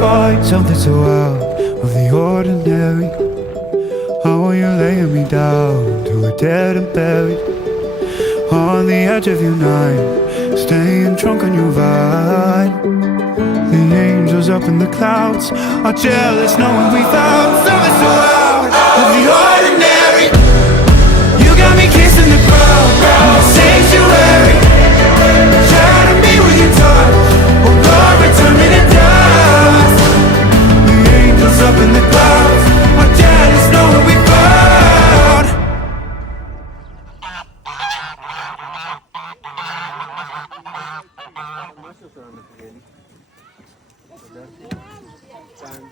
find something so out of the ordinary. How are you laying me down to a dead and buried on the edge of your night, staying drunk on your vine. The angels up in the clouds are jealous knowing we found something so out of the ordinary. You got me kissing the ground in the sanctuary, shining me with your touch. Oh Lord, return me to dust. The angels up in the clouds are jealous knowing we found. Masuk orang nak pergi ni. Sudah. Dan